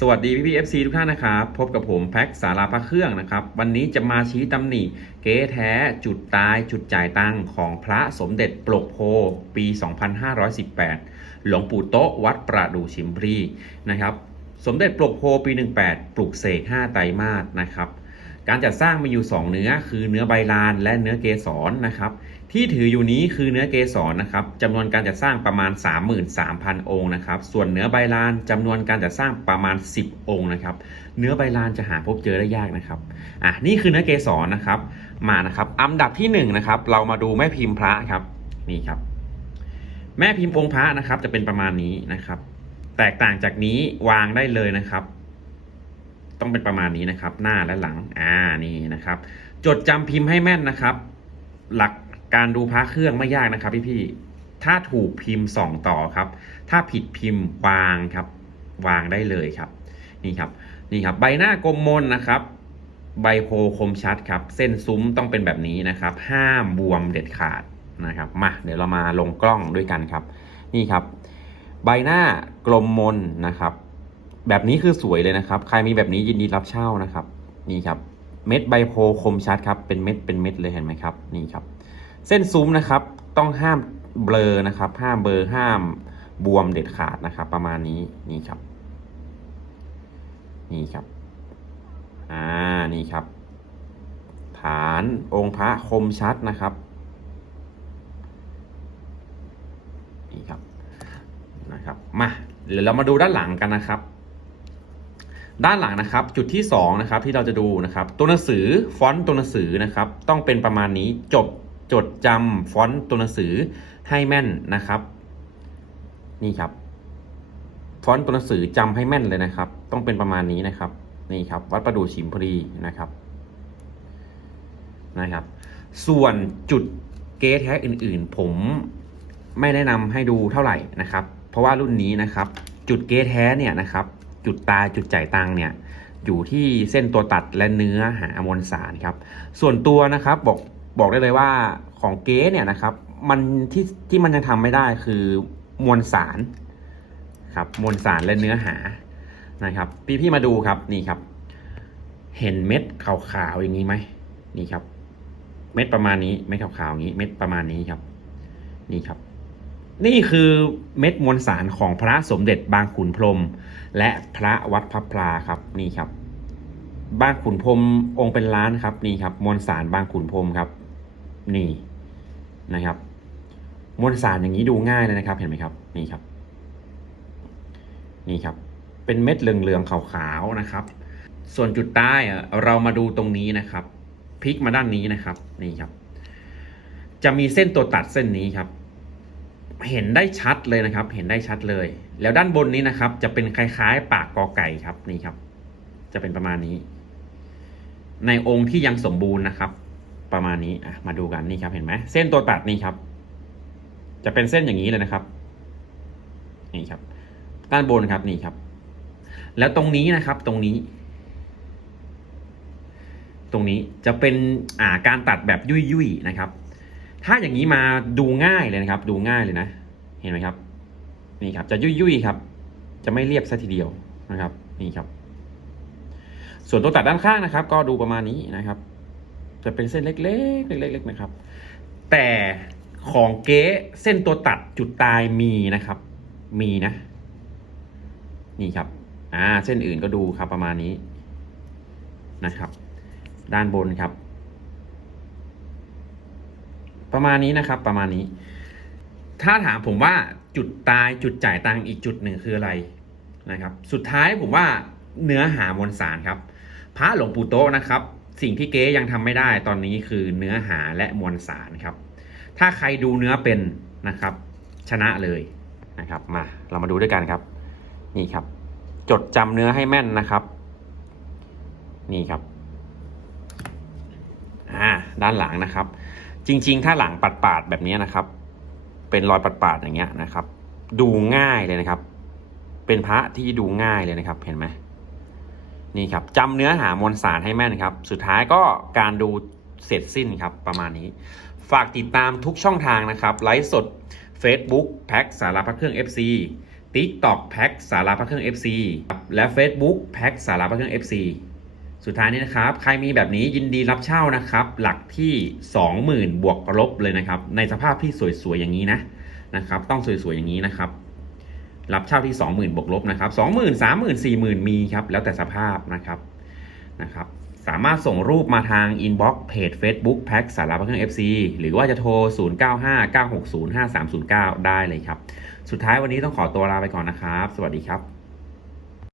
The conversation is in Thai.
สวัสดีพี่พีเอฟซีทุกท่านนะครับ พบกับผมแพ็กสาราพระเครื่องนะครับ วันนี้จะมาชี้ตำหนิเก๊แท้จุดตายจุดจ่ายตังของพระสมเด็จปลกโพปี 2518 หลวงปู่โต๊ะวัดประดูชิมพรีนะครับ สมเด็จปลกโพปี 18 ปลูกเสก 5 ไตรมาสนะครับ การจัดสร้างมีอยู่ 2 เนื้อคือเนื้อใบลานและเนื้อเกสรนะครับ ที่ถืออยู่นี้คือเนื้อเกสรนะครับจำนวนการจัดสร้างประมาณ 33,000 องค์นะครับ ส่วนเนื้อใบลานจำนวนการจัดสร้างประมาณ 10 องค์นะครับ เนื้อใบลานจะหาพบเจอได้ยากนะครับอะนี่คือเนื้อเกสรนะครับ มานะครับอันดับที่1นะครับ เรามาดูแม่พิมพ์พระครับนี่ครับ แม่พิมพ์องค์พระนะครับ จะเป็นประมาณนี้นะครับ แตกต่างจากนี้วางได้เลยนะครับ ต้องเป็นประมาณนี้นะครับ หน้าและหลังอ่านี่นะครับ จดจำพิมพ์ให้แม่นนะครับ หลักการดูพระเครื่องไม่ยากนะครับ พี่ๆถ้าถูกพิมพ์ส่องต่อครับ ถ้าผิดพิมพ์วางครับ วางได้เลยครับ นี่ครับ นี่ครับ ใบหน้ากลมมนนะครับ ใบโพคมชัดครับ เส้นซุ้มต้องเป็นแบบนี้นะครับ ห้ามบวมเด็ดขาดนะครับ มาเดี๋ยวเรามาลงกล้องด้วยกันครับ นี่ครับ ใบหน้ากลมมนนะครับ แบบนี้คือสวยเลยนะครับ ใครมีแบบนี้ยินดีรับเช่านะครับ นี่ครับ เม็ดใบโพคมชัดครับ เป็นเม็ดเป็นเม็ดเลยเห็นไหมครับ นี่ครับ เส้นซุ้มนะครับ ต้องห้ามเบลอนะครับ ห้ามเบลอห้ามบวมเด็ดขาดนะครับ ประมาณนี้ นี่ครับ นี่ครับ อ่า นี่ครับ ฐานองค์พระคมชัดนะครับ นี่ครับ นะครับ มา เดี๋ยวเรามาดูด้านหลังกันนะครับ ด้านหลังนะครับจุดที่2นะครับที่เราจะดูนะครับตัวหนังสือฟอนต์ตัวหนังสือนะครับต้องเป็นประมาณนี้จบจดจำฟอนต์ตัวหนังสือให้แม่นนะครับ นี่ครับฟอนต์ตัวหนังสือจำให้แม่นเลยนะครับ ต้องเป็นประมาณนี้นะครับนี่ครับ วัดประดู่ฉิมพลีนะครับนะครับ ส่วนจุดเกทแท้อื่น ๆ ผมไม่แนะนำให้ดูเท่าไหร่นะครับ เพราะว่ารุ่นนี้นะครับ จุดเกทแท้เนี่ยนะครับ จุดตาจุดจ่ายตังเนี่ยอยู่ที่เส้นตัวตัดและเนื้อหามวลสารครับ ส่วนตัวนะครับบอกบอกได้เลยว่าของเก๊เนี่ยนะครับมันที่ที่มันยังทำไม่ได้คือมวลสารครับมวลสารและเนื้อหานะครับพี่พี่มาดูครับนี่ครับ เห็นเม็ดขาวๆอย่างนี้ไหมนี่ครับ เม็ดประมาณนี้เม็ดขาวๆอย่างนี้เม็ดประมาณนี้ครับ นี่ครับ นี่คือเม็ดมวลสารของพระสมเด็จบางขุนพรม และพระวัดพระพลาครับนี่ครับ บางขุนพรมองค์เป็นล้านครับนี่ครับ มวลสารบางขุนพรมครับ นี่นะครับ มวลสารอย่างนี้ดูง่ายเลยนะครับ เห็นไหมครับ นี่ครับ นี่ครับ เป็นเม็ดเหลืองๆขาวๆนะครับ ส่วนจุดใต้อะเรามาดูตรงนี้นะครับพลิกมาด้านนี้นะครับ นี่ครับ จะมีเส้นตัวตัดเส้นนี้ครับ เห็นได้ชัดเลยนะครับ เห็นได้ชัดเลย แล้วด้านบนนี้นะครับ จะเป็นคล้ายๆ ปากกอไก่ครับนี่ครับ จะเป็นประมาณนี้ ในองค์ที่ยังสมบูรณ์นะครับ ประมาณนี้อะมาดูกันนี่ครับ เห็นไหมเส้นตัวตัดนี่ครับ จะเป็นเส้นอย่างนี้เลยนะครับนี่ครับ ด้านบนครับนี่ครับ แล้วตรงนี้นะครับ ตรงนี้ ตรงนี้จะเป็นอ่าการตัดแบบยุ่ยๆนะครับ ถ้าอย่างนี้มาดูง่ายเลยนะครับ ดูง่ายเลยนะ เห็นไหมครับ นี่ครับ จะยุ่ยๆครับ จะไม่เรียบซะทีเดียวนะครับ นี่ครับ ส่วนตัวตัดด้านข้างนะครับ ก็ดูประมาณนี้นะครับ จะเป็นเส้นเล็กๆเล็กๆนะครับ แต่ของเก๊เส้นตัวตัดจุดตายมีนะครับ มีนะ นี่ครับ อ่า เส้นอื่นก็ดูครับประมาณนี้นะครับ ด้านบนครับ ประมาณนี้นะครับ ประมาณนี้ ถ้าถามผมว่าจุดตายจุดจ่ายตังค์อีกจุดหนึ่งคืออะไรนะครับ สุดท้ายผมว่าเนื้อหามวลสารครับ พระหลวงปู่โตนะครับ สิ่งที่เก๊ยังทำไม่ได้ตอนนี้คือเนื้อหาและมวลสารครับ ถ้าใครดูเนื้อเป็นนะครับ ชนะเลยนะครับ มาเรามาดูด้วยกันครับ นี่ครับ จดจำเนื้อให้แม่นนะครับ นี่ครับ อ่า ด้านหลังนะครับ จริง ๆ ถ้าหลังปัดปาดๆแบบนี้นะครับ เป็นรอยปัดปาดๆอย่างเงี้ยนะครับ ดูง่ายเลยนะครับ เป็นพระที่ดูง่ายเลยนะครับเห็นไหมนี่ครับจำเนื้อหามวลสารให้แม่นครับ สุดท้ายก็การดูเสร็จสิ้นครับประมาณนี้ ฝากติดตามทุกช่องทางนะครับ ไลฟ์สด Facebook แพ็กสาราพระเครื่อง FC TikTok แพ็กสาราพระเครื่อง FC และ Facebook แพ็กสาราพระเครื่อง FC สุดท้ายนี้นะครับ ใครมีแบบนี้ยินดีรับเช่านะครับ หลักที่ 20,000 บวกลบเลยนะครับ ในสภาพที่สวยๆอย่างนี้นะนะครับ ต้องสวยๆอย่างนี้นะครับ รับเช่าที่ 20,000 บวกลบนะครับ 20,000 30,000 40,000 มีครับ แล้วแต่สภาพนะครับนะครับ สามารถส่งรูปมาทางอินบ็อกซ์เพจ Facebook แพ็กสารพระเครื่อง FC หรือว่าจะโทร 0959605309 ได้เลยครับ สุดท้ายวันนี้ต้องขอตัวลาไปก่อนนะครับ สวัสดีครับ